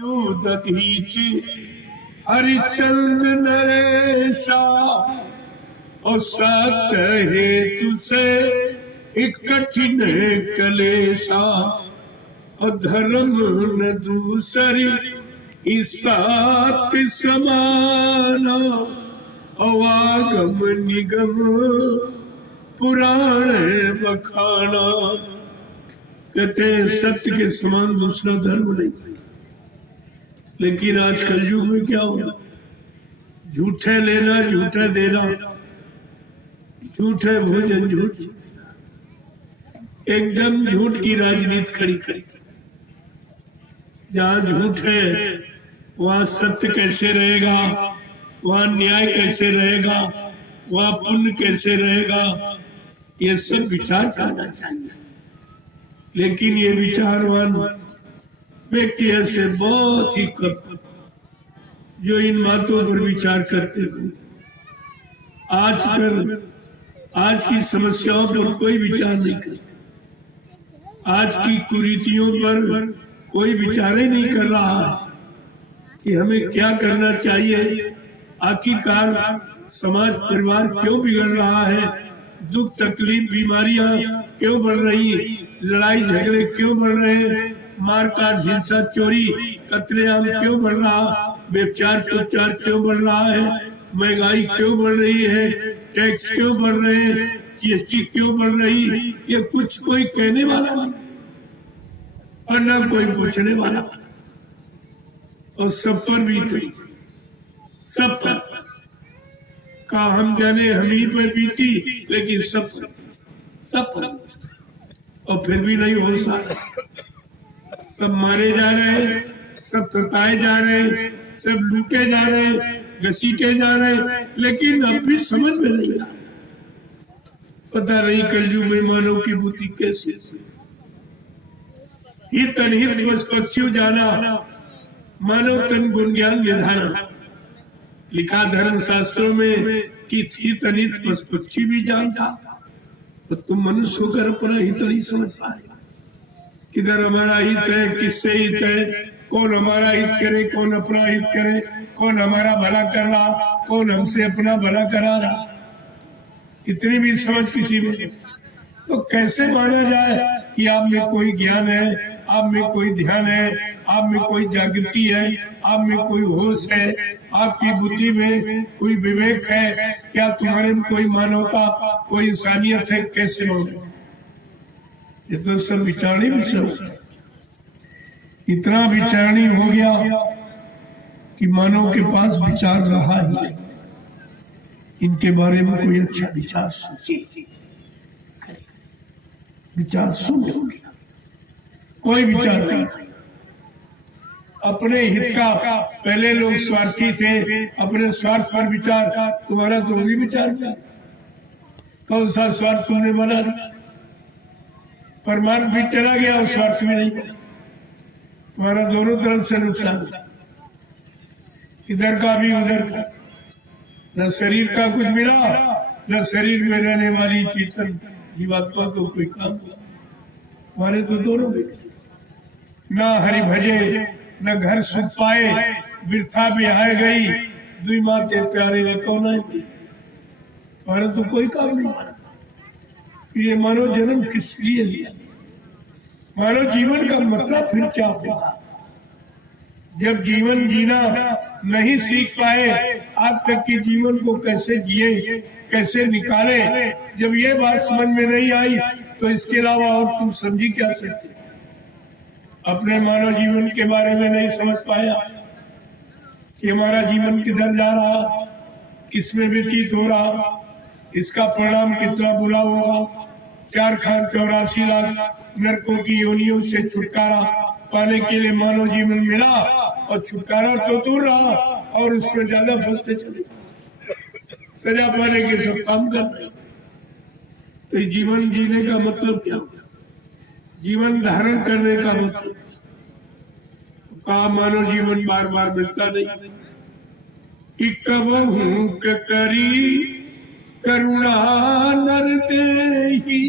दधीच हरिचंद्र नरेशा और सात हेतु से एक कठिन कलेशा और धर्म न दूसरी इस साथ समाना अवागम निगम पुराण बखाना। कहते हैं सत्य के समान दूसरा धर्म नहीं। लेकिन आज कलयुग में क्या होगा, झूठे लेना झूठे देना, झूठे भोजन झूठ, एकदम झूठ की राजनीति खड़ी करी। जहाँ झूठ है वहाँ सत्य कैसे रहेगा, वहाँ न्याय कैसे रहेगा, वहाँ पुण्य कैसे रहेगा, ये सब विचार करना चाहिए। लेकिन ये विचारवान व्यक्ति ऐसे बहुत ही कम जो इन बातों पर विचार करते हुए आज की समस्याओं पर कोई विचार नहीं करते। आज की कुरीतियों पर कोई विचार ही नहीं कर रहा है कि हमें क्या करना चाहिए। आखिरकार समाज परिवार क्यों बिगड़ रहा है, दुख तकलीफ बीमारियां क्यों बढ़ रही, लड़ाई झगड़े क्यों बढ़ रहे हैं, मारकाट हिंसा चोरी कत्लेआम क्यों बढ़ रहा, व्यभिचार प्रचार क्यों बढ़ रहा है, महंगाई क्यों बढ़ रही है, टैक्स क्यों बढ़ रहे हैं, जीएसटी क्यों बढ़ रही, ये कुछ कोई कहने वाला नहीं और न कोई पूछने वाला। और सब पर बीती, सब पर का हम जाने हम ही पर बीती, लेकिन सब पर और फिर भी नहीं हो सकता। सब मारे जा रहे हैं, सब तताए जा रहे हैं, सब लूटे जा रहे हैं, घसीटे जा रहे हैं, लेकिन अब भी समझ में नहीं आ रहा। पता नहीं कलयुग में मानव की बुद्धि कैसे। हित अनहित बस पक्षी जाना, मानव तन गुण ज्ञान निधाना। लिखा धर्म शास्त्रों में कि हित अनहित बस पक्षी भी जानता, तो तुम मनुष्य होकर अपना हित नहीं समझ पाए। किधर हमारा हित है, किससे हित है, कौन हमारा हित करे, कौन अपना हित करे, कौन हमारा भला कर रहा, कौन हमसे अपना भला करा रहा, इतनी भी समझ किसी में। तो कैसे माना जाए कि आप में कोई ज्ञान है, आप में कोई ध्यान है, आप में कोई जागृति है, आप में कोई होश है, आपकी बुद्धि में कोई विवेक है, क्या तुम्हारे में कोई मानवता, कोई इंसानियत है, कैसे मानो। ये तो सब विचारणी विषय, इतना विचारणी हो गया कि मानव के पास विचार रहा ही नहीं। इनके बारे में कोई अच्छा विचार सोचे, विचार शून्य हो गया, कोई विचार नहीं। अपने हित का पहले लोग स्वार्थी थे, अपने स्वार्थ पर विचार, तुम्हारा तो भी विचार नहीं। कौन सा स्वार्थ तुमने बना दिया, परमार्थ भी चला गया और स्वार्थ भी नहीं बना। तुम्हारा दोनों तरफ से नुकसान, इधर का भी उधर का। न शरीर का कुछ मिला, न शरीर में रहने वाली चेतन जीवात्मा को कोई काम हुआ। हमारे तो दोनों भी, न हरि भजे न घर सुख पाए, वृथा बिहाय गई दुई माते प्यारे ने कौन है। हमारा तो कोई काम नहीं बना। ये मानव जन्म किस लिए लिया, मानव जीवन का मतलब फिर क्या होगा। जब जीवन जीना नहीं सीख पाए, आज तक के जीवन को कैसे जिए, कैसे निकाले, जब ये बात समझ में नहीं आई तो इसके अलावा और तुम समझी क्या सकते। अपने मानव जीवन के बारे में नहीं समझ पाया कि हमारा जीवन किधर जा रहा, किसमें व्यतीत हो रहा, इसका परिणाम कितना बुरा होगा। 4,84 लाख नरकों की योनियों से छुटकारा पाने के लिए मानव जीवन मिला, और छुटकारा तो दूर रहा और उसमें ज्यादा फंसते चले, सजा पाने के सब काम कर रहे। तो जीवन जीने का मतलब क्या होगा, जीवन धारण करने का मतलब का मानव जीवन बार बार मिलता नहीं। कि कबहू करी करुणा नर देहि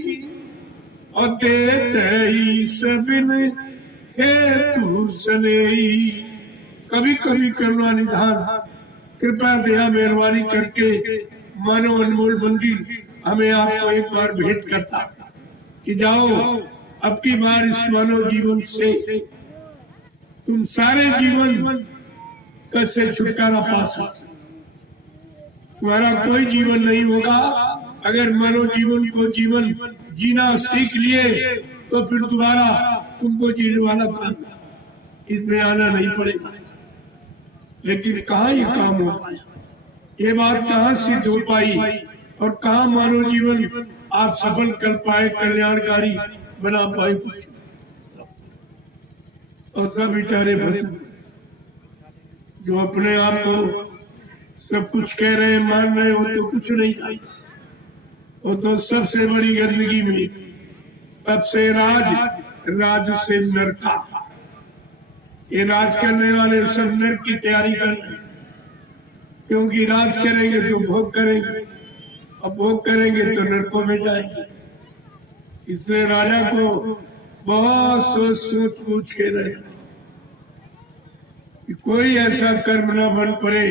और देते ही सबिन हेतु सनेही। कभी कभी करुणा निधान कृपया दया मेहरबानी करके मानो अनमोल मंदिर हमें आपको एक बार भेंट करता कि जाओ अब की बार इस मानव जीवन से तुम सारे जीवन कैसे छुटकारा पा सकते। तुम्हारा कोई जीवन नहीं होगा अगर मानव जीवन को जीवन जीना सीख लिए तो फिर दोबारा तुमको जीने वाला काम इसमें आना नहीं पड़ेगा। लेकिन कहाँ ये काम हो पाया, ये बात कहाँ सिद्ध हो पाई और कहाँ मानव जीवन आप सफल कर पाए, कल्याणकारी बना पाए कुछ। और सब बेचारे फंसे जो अपने आप को सब कुछ कह रहे हैं, मान रहे हो तो कुछ नहीं आई। वो तो सबसे बड़ी गंदगी में तब से राज से नरका। ये राज करने वाले सब नरक की तैयारी कर रहे हैं, क्योंकि राज करेंगे तो भोग करेंगे और भोग करेंगे तो नरकों में जाएंगे। इसलिए राजा को बहुत सोच पूछ के रहे कि कोई ऐसा कर्म न बन पड़े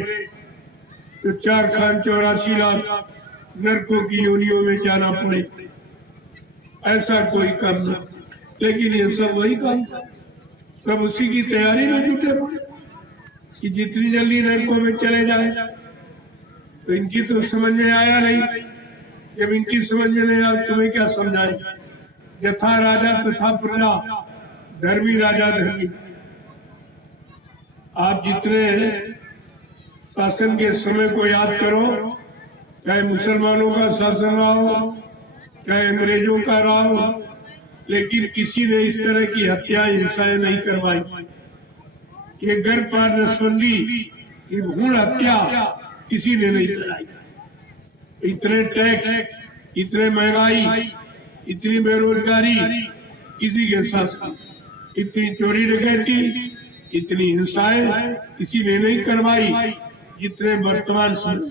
तो 4 खान 84 लाख नरकों की योनियों में जाना पड़े, ऐसा कोई काम न। लेकिन ये सब वही काम था, सब उसी की तैयारी में जुटे पड़े कि जितनी जल्दी नरकों में चले जाए। तो इनकी तो समझ में आया नहीं। जब इनकी समझ में नहीं आया तुम्हें क्या समझाए। यथा राजा तथा प्रजा, धर्मी राजा धर्मी। आप जितने शासन के समय को याद करो, चाहे मुसलमानों का शासन रहा हो, चाहे अंग्रेजों का रहा हो, लेकिन किसी ने इस तरह की हत्या हिंसाएं नहीं करवाई। ये गर्भपात नसबंदी, ये भ्रूण हत्या किसी ने नहीं कराई। इतने टैक्स, इतने महंगाई, इतनी बेरोजगारी किसी के साथ, इतनी चोरी डकैती, इतनी हिंसाएं किसी ने नहीं करवाई जितने वर्तमान समय।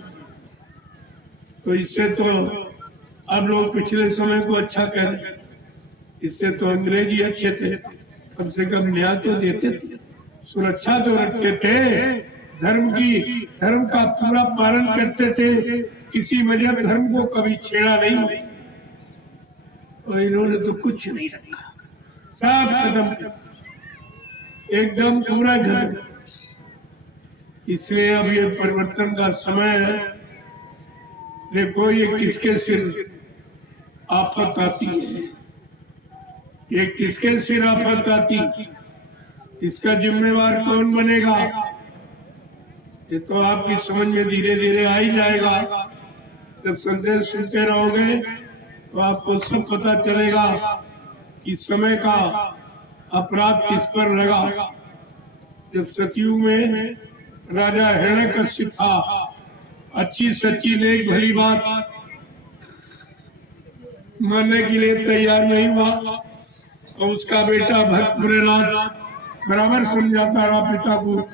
तो इससे तो अब लोग पिछले समय को अच्छा कह रहे हैं, इससे तो अंग्रेज ही अच्छे थे, कम से कम न्याय तो देते थे, सुरक्षा तो रखते थे, धर्म का पूरा पालन करते थे, किसी मजहब धर्म को कभी छेड़ा नहीं। और इन्होंने तो कुछ नहीं रखा, सब खत्म कर एकदम पूरा खत्म। इसलिए अब ये परिवर्तन का समय है। देखो ये किसके सिर आफत आती है, ये किसके सिर आफत आती, इसका जिम्मेवार कौन बनेगा, ये तो आपकी समझ में धीरे धीरे आ ही जाएगा। जब संदेश सुनते रहोगे तो आपको सब पता चलेगा कि समय का अपराध किस पर लगा। जब सतयुग में राजा हिरण्यकश्यप था, अच्छी सच्ची नेक भली बात मानने के लिए तैयार नहीं हुआ और उसका बेटा भक्त प्रहलाद बराबर समझाता रहा पिता को,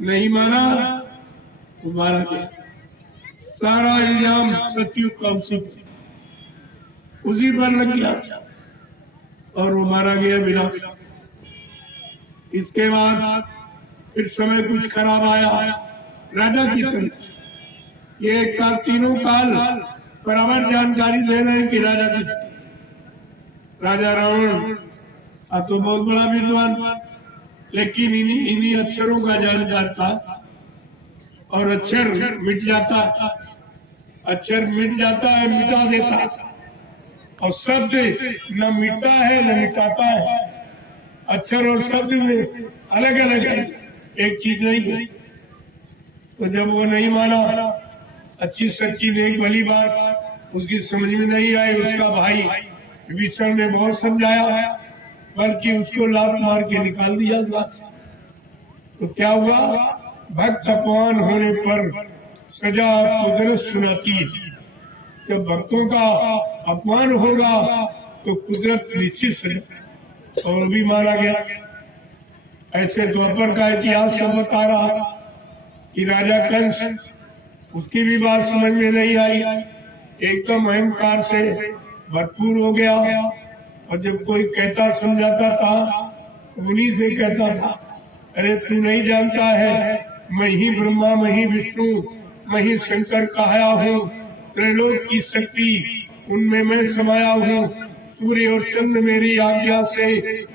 नहीं माना तो मारा गया। सारा इल्जाम सतयुग का उसी पर लग गया और वो मारा गया बिना। इसके बाद फिर समय कुछ खराब आया राजा की तरफ। ये तीनों काल बराबर जानकारी दे रहे हैं कि राजा रावण तो बहुत बड़ा विद्वान, लेकिन इन्हीं अक्षरों का जानकार था। और अक्षर मिट जाता है, मिटा देता, और शब्द न मिटता है न मिटाता है। अक्षर और शब्द में अलग अलग है, एक चीज नहीं है। तो जब वो नहीं माना, अच्छी सच्ची नेक भली बात उसकी समझ में नहीं आई, उसका भाई विभीषण ने बहुत समझाया, बल्कि उसको लात मार के निकाल दिया बात से। तो क्या हुआ, भक्त अपमान होने पर सजा कुदरत सुनाती है। जब भक्तों का अपमान होगा तो कुदरत निश्चित सजा, और भी मारा गया। ऐसे द्वापर का इतिहास सब बता रहा कि राजा कंस, उसकी भी बात समझ में नहीं आई, एकदम अहंकार से भरपूर हो गया। और जब कोई कहता समझाता था तो उन्हीं से कहता था, अरे तू नहीं जानता है, मैं ही ब्रह्मा, मैं ही विष्णु, मैं ही शंकर कहाया हूँ। त्रैलोक की शक्ति उनमें मैं समाया हूँ। सूर्य और चंद्र मेरी आज्ञा से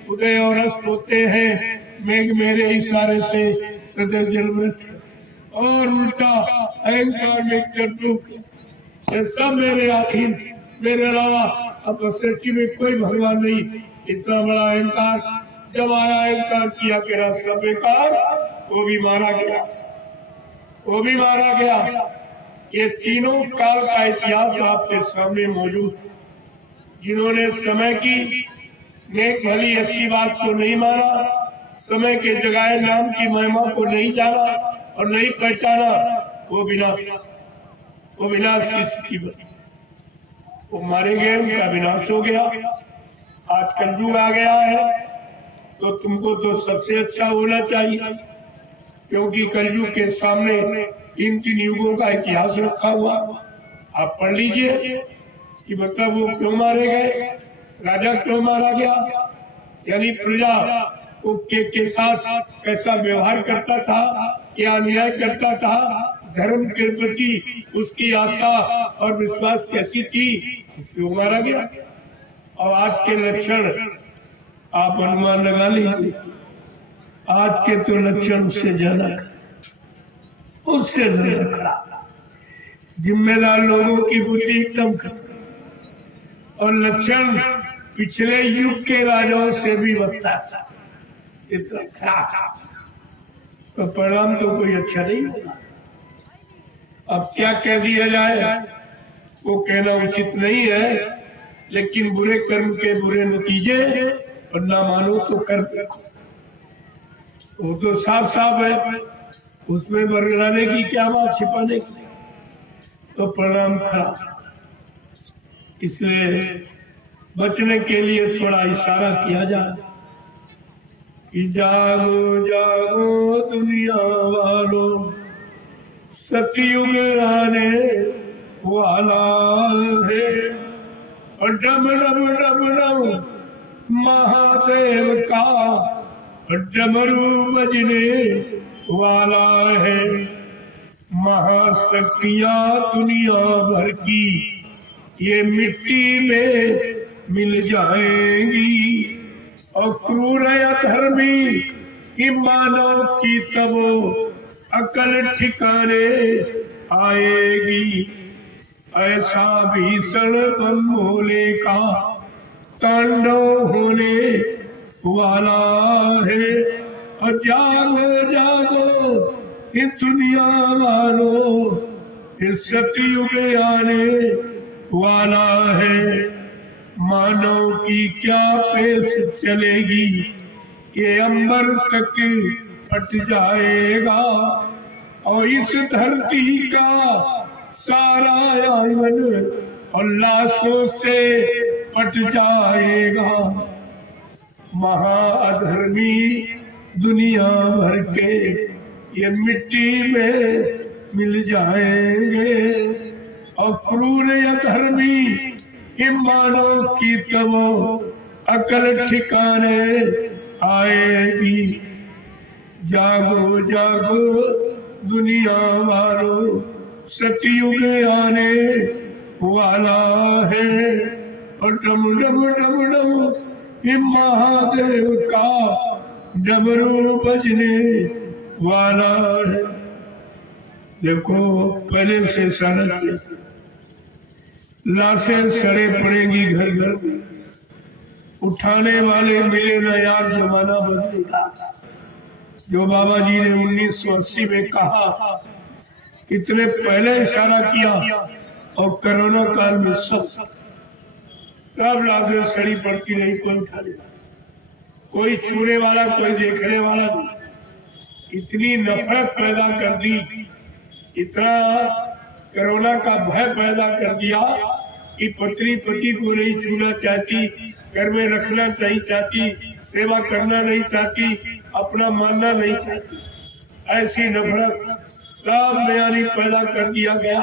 उदय और अस्त होते हैं। मेघ मेरे इशारे से सदैव जलवृष्टि, और उल्टा अहंकार में कर्तुक, ये सब मेरे अधीन, मेरे अलावा अब सृष्टि में कोई भगवान नहीं। इतना बड़ा अहंकार जब आया, अहंकार किया तेरा सब बेकार, वो भी मारा गया, वो भी मारा गया। ये तीनों काल का इतिहास आपके सामने मौजूद। जिन्होंने समय की नेक भली अच्छी बात को नहीं माना, समय के जगाए नाम की महिमा को नहीं जाना और नहीं पहचाना, वो विनाश की स्थिति बनी। वो मारे गए, उनका विनाश हो गया। आज कलयुग आ गया है, तो तुमको तो सबसे अच्छा होना चाहिए, क्योंकि कलयुग के सामने तीन तीन युगों का इतिहास रखा हुआ। आप पढ़ लीजिए कि मतलब वो क्यों मारे गए, राजा क्यों मारा गया, यानी प्रजा को के साथ कैसा व्यवहार करता था, क्या अन्याय करता था, धर्म के प्रति उसकी आस्था और विश्वास कैसी थी, इसलिए मारा गया। और आज के लक्षण आप अनुमान लगा लीजिए, आज के तो लक्षण उससे ज्यादा खराब। जिम्मेदार लोगों की बुद्धि एकदम खत्म, और लक्षण पिछले युग के राजाओं से भी बदतर था, इतना खराब। तो परिणाम तो कोई अच्छा नहीं होगा। अब क्या कह दिया जाए, वो कहना उचित नहीं है, लेकिन बुरे कर्म के बुरे नतीजे, और ना मानो तो कर देखो, वो तो साफ साफ है, उसमें बरगलाने की क्या बात, छिपाने की। तो परिणाम खराब। इसलिए बचने के लिए थोड़ा इशारा किया जाए कि जागो जागो दुनिया वालों, सतयुग आने वाला है, और डम डम डम डम महादेव का डमरू बजने वाला है। महाशक्तियां दुनिया भर की ये मिट्टी में मिल जाएंगी, और क्रूर अधर्मी ही मानव की तब अकल ठिकाने आएगी। ऐसा भीषण बम भोले का तांडव होने वाला है। और जागो जागो ये दुनिया वालों, इस सतयुग आने वाला है। मानव की क्या पेश चलेगी, ये अंबर तक फट जाएगा, और इस धरती का सारा आंगन और लाशों से पट जाएगा। महाअधर्मी दुनिया भर के ये मिट्टी में मिल जाएंगे, और क्रूर अधर्मी ये मानव की तब अकल ठिकाने आएगी। जागो जागो दुनिया वालों, सतयुग आने वाला है, और डम डम डम डम ये महादेव का डमरू बजने वाला है। देखो पहले से सारा लाशें सड़े पड़ेंगी घर घर में, उठाने वाले मिले न यार, जमाना बदलेगा। जो बाबा जी ने 1980 में कहा, कितने पहले इशारा किया, और कोरोना काल में सब लाशें सड़ी पड़ती रही, कोई उठा लेगा, कोई छूने वाला, कोई देखने वाला नहीं। इतनी नफरत पैदा कर दी, इतना कोरोना का भय पैदा कर दिया कि पत्नी पति को नहीं छूना चाहती, घर में रखना नहीं चाहती, सेवा करना नहीं चाहती, अपना मानना नहीं चाहती। ऐसी नफरत सब नयानी पैदा कर दिया गया।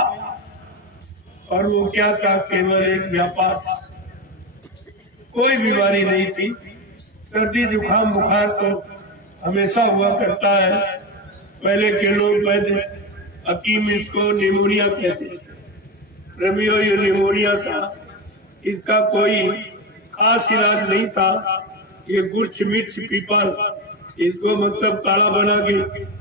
और वो क्या था, केवल एक व्यापार था, कोई बीमारी नहीं थी। सर्दी जुकाम बुखार तो हमेशा हुआ करता है। पहले के लोग वैद्य हकीम इसको निमोनिया कहते थे। रमियो ये निमोनिया था, इसका कोई खास इलाज नहीं था। ये गुर्च मिर्च पीपल इसको मतलब काला बना के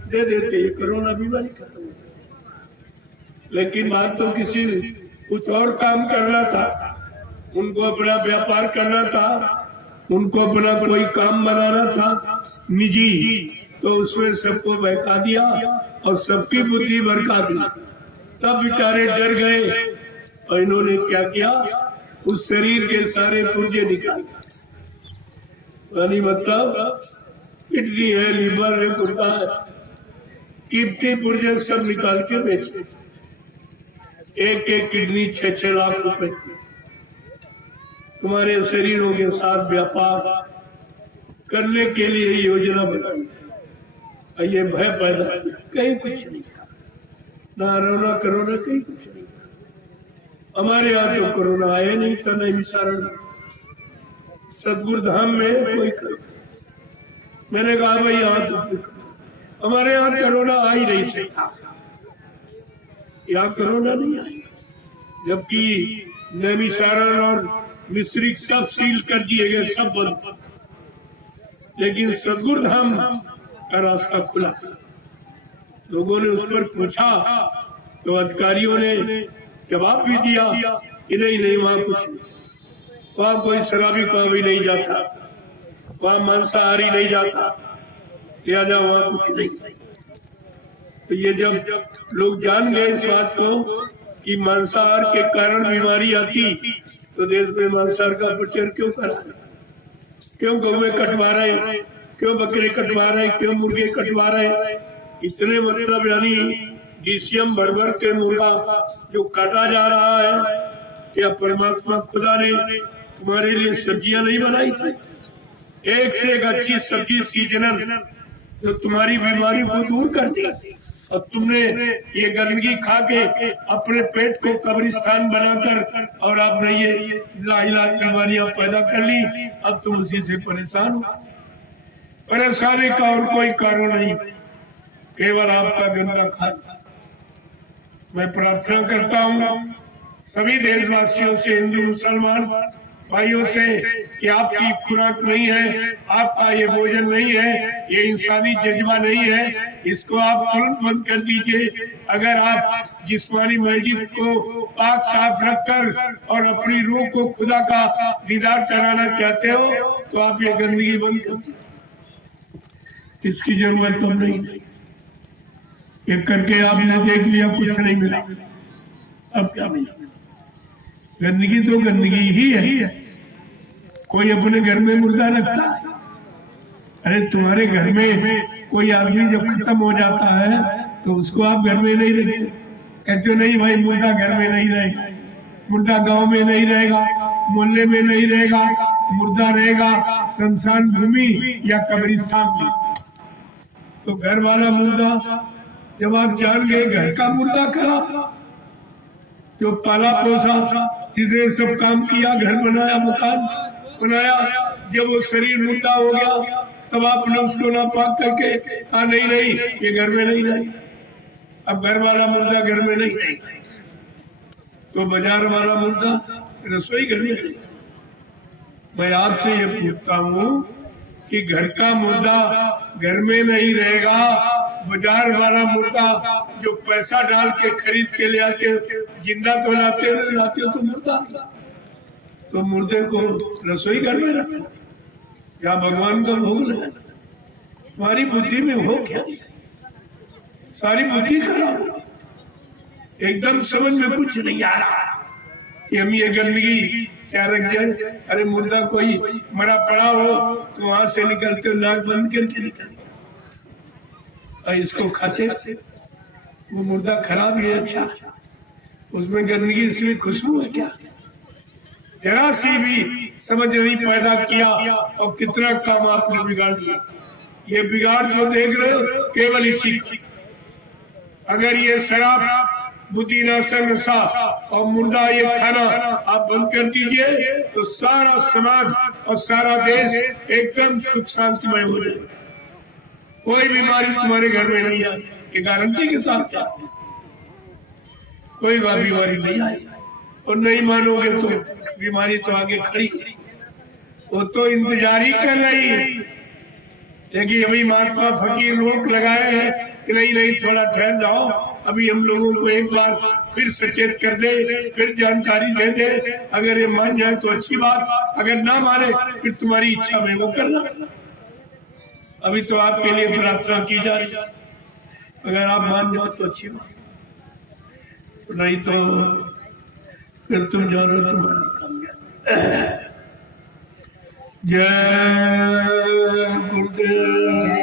दे देते, ये कोरोना बीमारी खत्म हो गई। लेकिन बात तो किसी कुछ और काम करना था, उनको अपना व्यापार करना था, उनको अपना कोई काम बनाना था निजी, तो उसमें सबको बहका दिया और सबकी बुद्धि भड़का दी। सब बेचारे डर गए और इन्होंने क्या किया, उस शरीर के सारे पुर्जे निकाल, यानी मतलब किडनी है, लीवर है, गुर्दा है, कीमती पुर्जे सब निकाल के बेचे। एक एक किडनी 6-6 लाख रुपए। तुम्हारे शरीरों के साथ व्यापार करने के लिए योजना बनाई थी। ये भय पैदा किया, कहीं कुछ नहीं था, ना रोना करोना कहीं कुछ नहीं था। हमारे यहाँ तो कोरोना आया नहीं था, नहीं विचारण में, सतगुरु धाम में कोई करो। मैंने कहा भाई यहाँ तो कोई करो, हमारे यहाँ कोरोना आ ही नहीं सकता, यहाँ कोरोना नहीं आई, जबकि नैमिषारण और मिश्रिक सब सील कर दिए गए, सब बंद। लेकिन सतगुरु धाम का रास्ता खुला था। लोगों ने उस पर पूछा तो अधिकारियों ने जवाब भी दिया कि नहीं नहीं, वहाँ कुछ नहीं, वहाँ कोई शराबी कहाँ भी नहीं जाता, वहाँ मांसाहारी नहीं जाता, लिहाजा वहाँ कुछ नहीं। तो ये जब लोग जान गए इस बात को कि मांसाहार के कारण बीमारी आती, तो देश में मांसाहार का प्रचार क्यों करा, क्यों गौएं कटवा रहे, क्यों बकरे कटवा रहे, क्यों मुर्गे कटवा रहे। इतने मतलब यानी डीसीएम भर के मुर्गा जो काटा जा रहा है, क्या परमात्मा खुदा ने तुम्हारे लिए सब्जियां नहीं बनाई थी? एक से एक अच्छी सब्जी सीजनल जो तुम्हारी बीमारी को दूर कर दी, और तुमने ये गंदगी खा के अपने पेट को कब्रिस्तान बनाकर और आपने ये इलाज बीमारियां पैदा कर ली। अब तुम उसी से परेशान हो। परेशानी का और कोई कारण नहीं, केवल आपका गंदा खाना। मैं प्रार्थना करता हूँ सभी देशवासियों से, हिंदू मुसलमान भाइयों से, कि आपकी खुराक नहीं है, आपका ये भोजन नहीं है, ये इंसानी जज्बा नहीं है, इसको आप तुरंत बंद कर दीजिए। अगर आप जिस्मानी मस्जिद को पाक साफ रखकर और अपनी रूह को खुदा का दीदार कराना चाहते हो, तो आप ये गंदगी बंद कर दीजिए। इसकी जरूरत तो नहीं। ये करके आपने देख लिया कुछ नहीं मिला, अब क्या मिला? गंदगी तो गंदगी ही है। कोई अपने घर में मुर्दा रखता है? अरे तुम्हारे घर में कोई आदमी जब खत्म हो जाता है तो उसको आप घर में नहीं रखते, कहते हो नहीं भाई मुर्दा घर में नहीं रहेगा, मुर्दा गांव में नहीं रहेगा, मोहल्ले में नहीं रहेगा, मुर्दा रहेगा शमशान भूमि या कब्रिस्तान में। तो घर वाला मुर्दा जब आप जान गए, घर का मुर्दा खराब, जो पाला पोसा, जिसने सब काम किया, घर बनाया, मकान बनाया, जब वो शरीर मुर्दा हो गया तब आपने उसको नापाक करके कहा नहीं नहीं ये घर में नहीं रहे। अब घर वाला मुर्दा घर में नहीं रहेगा, तो बाजार वाला मुर्दा रसोई घर में रहेगा। मैं आपसे ये पूछता हूँ कि घर का मुर्दा घर में नहीं रहेगा, बाजार वाला मुर्दा जो पैसा डाल के खरीद के ले आते हो, जिंदा तो लाते हो तो मुर्दा, तो मुर्दे को रसोई घर में रखो या भगवान का भोग लगा। तुम्हारी बुद्धि में हो क्या? सारी बुद्धि खराब, एकदम समझ में कुछ नहीं आ रहा कि हम ये गंदगी क्या रख जाए। अरे मुर्दा कोई मरा पड़ा हो तो वहां से निकलते हो, नाक बंद करके निकलते और इसको खाते। वो मुर्दा खराब है, अच्छा उसमें गंदगी इसलिए खुशबू है क्या? जरा सी भी समझ नहीं पैदा किया और कितना काम आपने बिगाड़ दिया। ये बिगाड़ जो देख रहे हो केवल इसी का। अगर ये शराब, बुद्धिनाशा, नशा और मुर्दा ये खाना आप बंद कर दीजिए तो सारा समाज और सारा देश एकदम सुख शांतिमय हो जाएगा। कोई बीमारी तुम्हारे घर में नहीं आई, ये गारंटी के साथ क्या, कोई बीमारी नहीं आई। और नहीं मानोगे तो बीमारी तो आगे खड़ी, वो तो इंतजार ही कर रही है। लेकिन अभी महात्मा फकीर रोक लगाए हैं कि नहीं नहीं थोड़ा ठहर जाओ, अभी हम लोगों को एक बार फिर सचेत कर दे, फिर जानकारी दे दे। अगर ये मान जाए तो अच्छी बात, अगर ना माने फिर तुम्हारी इच्छा में वो करना। अभी तो आपके लिए प्रार्थना की जा रही है, अगर आप मान जाओ तो अच्छी बात, नहीं तो फिर तुम जानो तुम्हारा काम है। जय गुरुदेव।